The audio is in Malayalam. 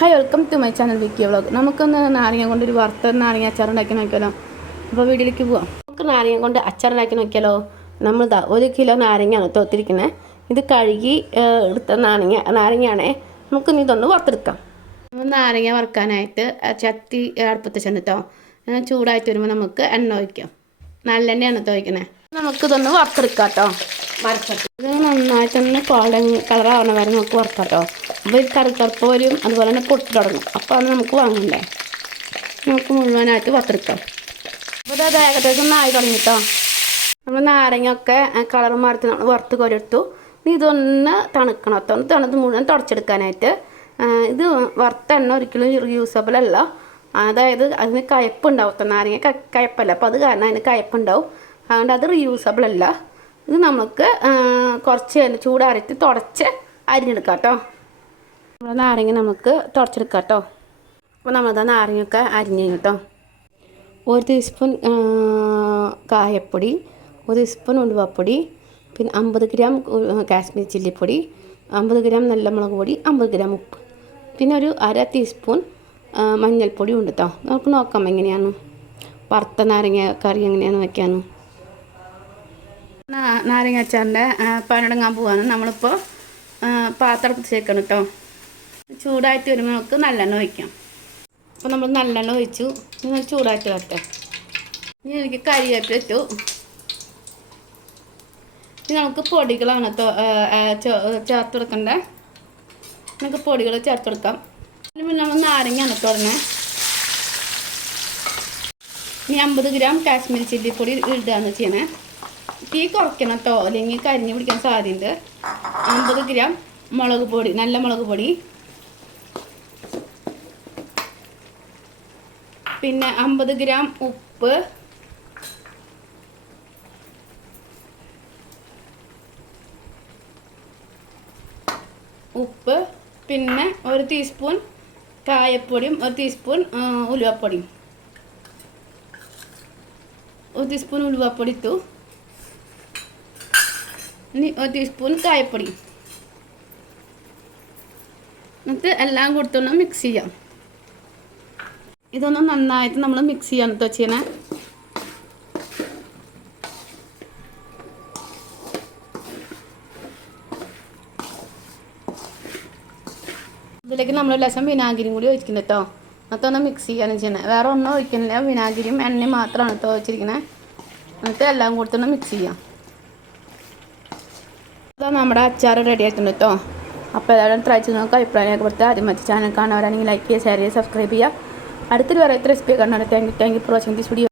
Hi welcome to my channel Vicky vlog നമുക്കൊന്ന് നാരങ്ങ കൊണ്ട് ഒരു വറുത്ത നാരങ്ങ അച്ചാർ ഉണ്ടാക്കി നോക്കിയാലോ? അപ്പോൾ വീട്ടിലേക്ക് പോവാം. നമുക്ക് നാരങ്ങ കൊണ്ട് അച്ചാർ ഉണ്ടാക്കി നോക്കിയാലോ? നമ്മൾ ഇതാ ഒരു കിലോ നാരങ്ങയാണ് തോത്തിരിക്കുന്നത് ഇത് കഴുകി എടുത്ത നാരങ്ങ നാരങ്ങയാണേ. നമുക്കിനി ഇതൊന്ന് വറുത്തെടുക്കാം. നമ്മൾ നാരങ്ങ വറുക്കാനായിട്ട് ചട്ടി അടുപ്പത്ത് ചെന്നിട്ടോ ചൂടായിട്ട് വരുമ്പോൾ നമുക്ക് എണ്ണ ഒഴിക്കാം. നല്ലെണ്ണയാണ് ഒഴിക്കണേ നമുക്കിതൊന്ന് വറുത്തെടുക്കാം കേട്ടോ മരച്ചട്ടി നന്നായിട്ടൊന്ന് കോളൻ കളറാവണ വരെ നമുക്ക് വറുക്കാം കേട്ടോ അപ്പോൾ ഇത് കറുത്തറുപ്പ് വരും അതുപോലെ തന്നെ പൊട്ടി തുടങ്ങും. അപ്പോൾ അത് നമുക്ക് വാങ്ങണ്ടേ? നമുക്ക് മുഴുവനായിട്ട് വറുത്തെടുക്കാം അപ്പോൾ അത് ഏകദേശം ഒന്ന് ആയി തുടങ്ങി കേട്ടോ നമ്മൾ നാരങ്ങയൊക്കെ കളർ മാറ്റി നമ്മൾ വറുത്ത് കോരെടുത്തു ഇതൊന്ന് തണുക്കണം കേട്ടോ ഒന്ന് തണുത്ത് മുഴുവൻ തുടച്ചെടുക്കാനായിട്ട്. ഇത് വറുത്ത എണ്ണ ഒരിക്കലും റീയൂസബിൾ അല്ല. അതായത് അതിന് കയപ്പുണ്ടാവും നാരങ്ങ കയപ്പല്ല. അപ്പോൾ അത് കാരണം അതിന് കയപ്പുണ്ടാവും. അതുകൊണ്ട് അത് റീയൂസബിൾ അല്ല. ഇത് നമുക്ക് കുറച്ച് നേരം ചൂടാറിയിട്ട് തുടച്ച് അരിഞ്ഞെടുക്കാം കേട്ടോ. നമ്മുടെ നാരങ്ങ നമുക്ക് തുടച്ചെടുക്കാം കേട്ടോ. അപ്പോൾ നമ്മളത് നാരങ്ങയൊക്കെ അരിഞ്ഞു കേട്ടോ. ഒരു ടീസ്പൂൺ കായപ്പൊടി ഒരു ടീസ്പൂൺ ഉലുവപ്പൊടി പിന്നെ അമ്പത് ഗ്രാം കാശ്മീർ ചില്ലിപ്പൊടി അമ്പത് ഗ്രാം നല്ല മുളക് പൊടി അമ്പത് ഗ്രാം ഉപ്പ്. പിന്നെ ഒരു അര ടീസ്പൂൺ മഞ്ഞൾപ്പൊടി ഉണ്ട് കേട്ടോ. നമുക്ക് നോക്കാം എങ്ങനെയാണ്. വറുത്ത നാരങ്ങ കറി എങ്ങനെയാണ് വയ്ക്കാന്ന് നാ- നാരങ്ങ അച്ചാറിന്റെ പണിടങ്ങാൻ പോവാണ്. നമ്മളിപ്പോൾ പാത്രം ചേക്കണം കേട്ടോ ചൂടായിട്ട് വരുമ്പോൾ നമുക്ക് നല്ലെണ്ണ ഒഴിക്കാം. അപ്പോൾ നമ്മൾ നല്ലെണ്ണ ഒഴിച്ചു. അത് ചൂടായിട്ട് വരട്ടെ. ഇനി എനിക്ക് കരിവേപ്പില ഇട്ടു. ഇനി നമുക്ക് പൊടികളാണ് ചേർത്ത് കൊടുക്കണ്ടേ? നമുക്ക് പൊടികൾ ചേർത്ത് കൊടുക്കാം. അതിന് മുന്നേ നമ്മൾ നാരങ്ങയാണ് തുറന്നേ ഇനി അമ്പത് ഗ്രാം കാശ്മീരി ചില്ലിപ്പൊടി ഇടുകയാണ് ചെയ്യണേ. തീ കുറയ്ക്കണം കേട്ടോ അല്ലെങ്കിൽ കരിഞ്ഞ് പിടിക്കാൻ സാധ്യതയുണ്ട് അമ്പത് ഗ്രാം മുളക് പൊടി നല്ല മുളക് പൊടി. പിന്നെ അമ്പത് ഗ്രാം ഉപ്പ്. ഉപ്പ് പിന്നെ ഒരു ടീസ്പൂൺ കായപ്പൊടിയും ഒരു ടീസ്പൂൺ ഉലുവപ്പൊടിയും. ഒരു ടീസ്പൂൺ ഉലുവപ്പൊടി ഇട്ടു. ഇനി ഒരു ടീസ്പൂൺ കായപ്പൊടി. എന്നിട്ട് എല്ലാം കൊടുത്തൊന്ന് മിക്സ് ചെയ്യാം. ഇതൊന്ന് നന്നായിട്ട് നമ്മൾ മിക്സ് ചെയ്യാൻ കേട്ടോ ചെയ്യണേ. ഇതിലേക്ക് നമ്മൾ ലേശം വിനാഗിരിയും കൂടി ഒഴിക്കുന്നത് കേട്ടോ എന്നിട്ട് മിക്സ് ചെയ്യാനും ചെയ്യണേ. വേറെ ഒന്നും ഒഴിക്കുന്നില്ല. വിനാഗിരിയും എണ്ണയും മാത്രമാണ് കേട്ടോ ഒഴിച്ചിരിക്കണേ എന്നിട്ട് എല്ലാം കൊടുത്തൊന്ന് മിക്സ് ചെയ്യാം. ഇതാ നമ്മുടെ അച്ചാർ റെഡി ആയിട്ടുണ്ട് കേട്ടോ അപ്പോൾ എല്ലാവരും ട്രൈ ചെയ്ത് നോക്കുക അഭിപ്രായം കൊടുത്ത് ആദ്യം മറ്റു ചാനൽ കാണുന്നവരാണെങ്കിൽ ലൈക്ക് ചെയ്യുക ഷെയർ ചെയ്യുക സബ്സ്ക്രൈബ് ചെയ്യുക. അടുത്തൊരു വേറെ റെസിപ്പി കാണാൻ thank you thank you for watching this video